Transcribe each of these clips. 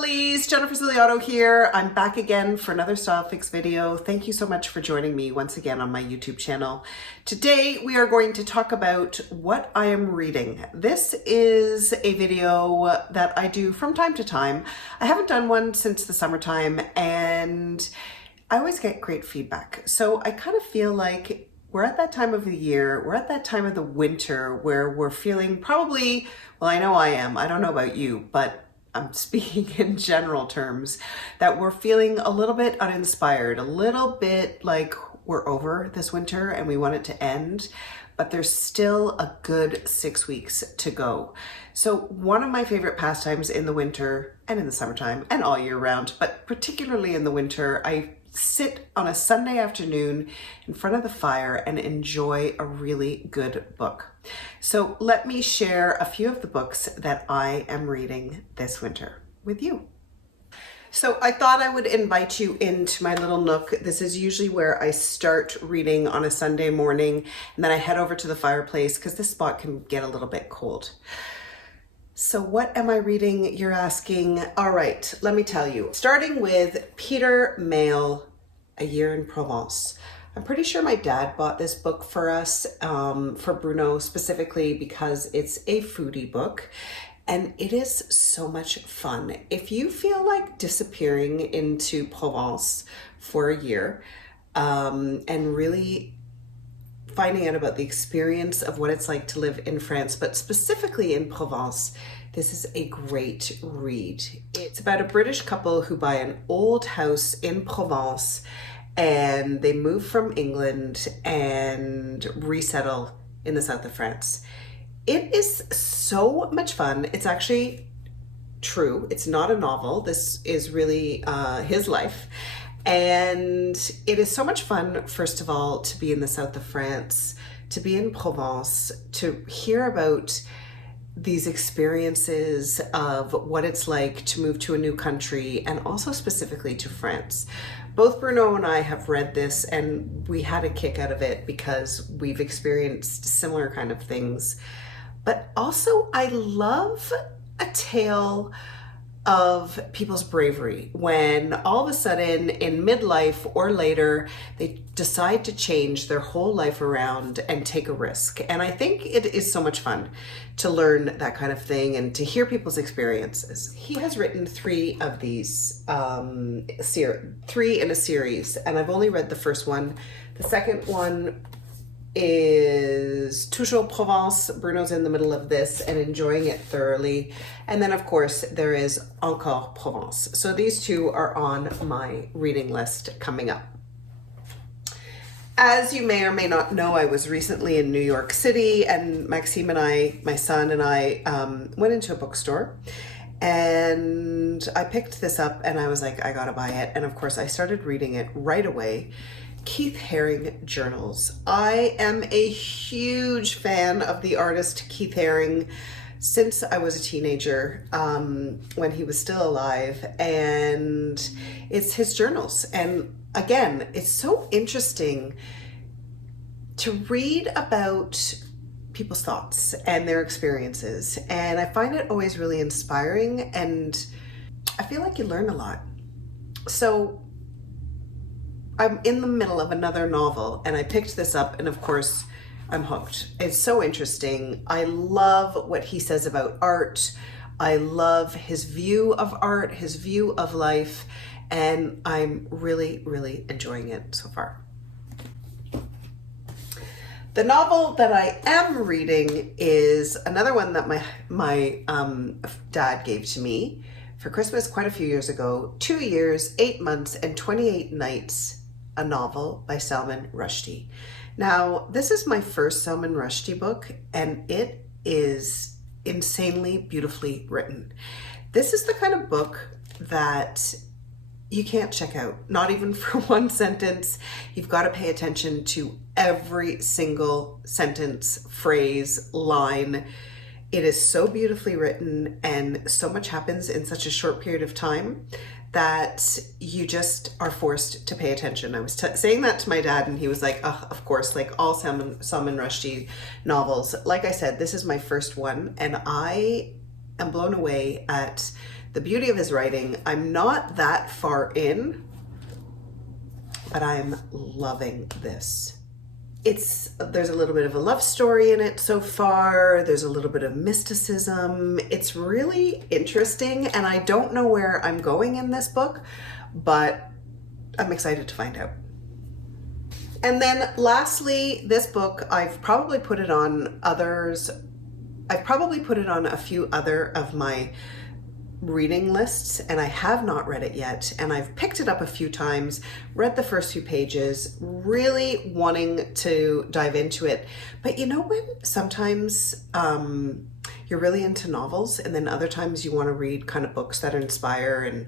lovelies, Jennifer Ziliotto here. I'm back again for another Style Fix video. Thank you so much for joining me once again on my YouTube channel. Today we are going to talk about what I am reading. This is a video that I do from time to time. I haven't done one since the summertime and I always get great feedback. So I kind of feel like we're at that time of the year, we're at that time of the winter where we're feeling probably, well, I know I am, I don't know about you, but I'm speaking in general terms, that we're feeling a little bit uninspired, a little bit like we're over this winter and we want it to end, but there's still a good 6 weeks to go. So one of my favorite pastimes in the winter and in the summertime and all year round, but particularly in the winter, I sit on a Sunday afternoon in front of the fire and enjoy a really good book. So let me share a few of the books that I am reading this winter with you. So I thought I would invite you into my little nook. This is usually where I start reading on a Sunday morning, and then I head over to the fireplace because this spot can get a little bit cold. So what am I reading, you're asking? All right, let me tell you. Starting with Peter Mayle, A Year in Provence. I'm pretty sure my dad bought this book for us, for Bruno specifically, because it's a foodie book and it is so much fun. If you feel like disappearing into Provence for a year and really finding out about the experience of what it's like to live in France, but specifically in Provence, this is a great read. It's about a British couple who buy an old house in Provence and they move from England and resettle in the south of France. It is so much fun. It's actually true. It's not a novel. This is really his life. And it is so much fun, first of all, to be in the south of France, to be in Provence, to hear about these experiences of what it's like to move to a new country and also specifically to France. Both Bruno and I have read this and we had a kick out of it because we've experienced similar kind of things. But also I love a tale of people's bravery when all of a sudden in midlife or later they decide to change their whole life around and take a risk. And I think it is so much fun to learn that kind of thing and to hear people's experiences. He has written 3 of these, 3 in a series, and I've only read the first one. The second one is Toujours Provence. Bruno's in the middle of this and enjoying it thoroughly. And then of course there is Encore Provence. So these 2 are on my reading list coming up. As you may or may not know, I was recently in New York City and Maxime and I, my son and I, went into a bookstore and I picked this up and I was like, I gotta buy it. And of course I started reading it right away. Keith Haring journals. I am a huge fan of the artist Keith Haring since I was a teenager, when he was still alive, and it's his journals. And again, it's so interesting to read about people's thoughts and their experiences. And I find it always really inspiring and I feel like you learn a lot. So I'm in the middle of another novel and I picked this up and of course I'm hooked. It's so interesting. I love what he says about art. I love his view of art, his view of life, and I'm really, really enjoying it so far. The novel that I am reading is another one that my dad gave to me for Christmas quite a few years ago. 2 years, 8 months, and 28 nights. A novel by Salman Rushdie. Now, this is my first Salman Rushdie book, and it is insanely beautifully written. This is the kind of book that you can't check out, not even for one sentence. You've got to pay attention to every single sentence, phrase, line. It is so beautifully written and so much happens in such a short period of time that you just are forced to pay attention. I was saying that to my dad and he was like, oh, of course, like all Salman Rushdie novels. Like I said, this is my first one and I am blown away at the beauty of his writing. I'm not that far in, but I'm loving this. There's a little bit of a love story in it so far. There's a little bit of mysticism. It's really interesting, and I don't know where I'm going in this book, but I'm excited to find out. And then lastly, this book, I've probably put it on a few other of my reading lists, and I have not read it yet, and I've picked it up a few times, read the first few pages, really wanting to dive into it. But you know when sometimes you're really into novels, and then other times you want to read kind of books that inspire and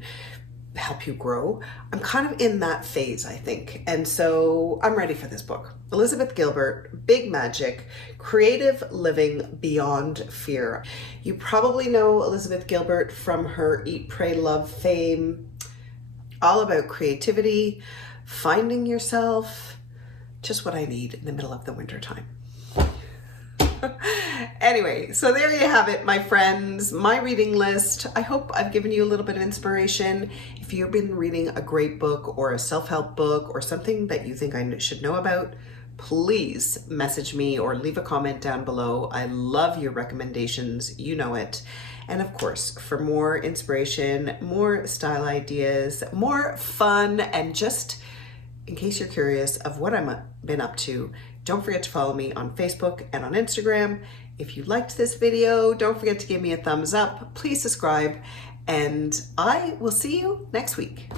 help you grow? I'm kind of in that phase, I think. And so I'm ready for this book. Elizabeth Gilbert, Big Magic, Creative Living Beyond Fear. You probably know Elizabeth Gilbert from her Eat, Pray, Love fame, all about creativity, finding yourself, just what I need in the middle of the winter time. Anyway, so there you have it, my friends, my reading list. I hope I've given you a little bit of inspiration. If you've been reading a great book or a self-help book or something that you think I should know about, please message me or leave a comment down below. I love your recommendations, you know it. And of course, for more inspiration, more style ideas, more fun, and just in case you're curious of what I've been up to, don't forget to follow me on Facebook and on Instagram. If you liked this video, don't forget to give me a thumbs up. Please subscribe, and I will see you next week.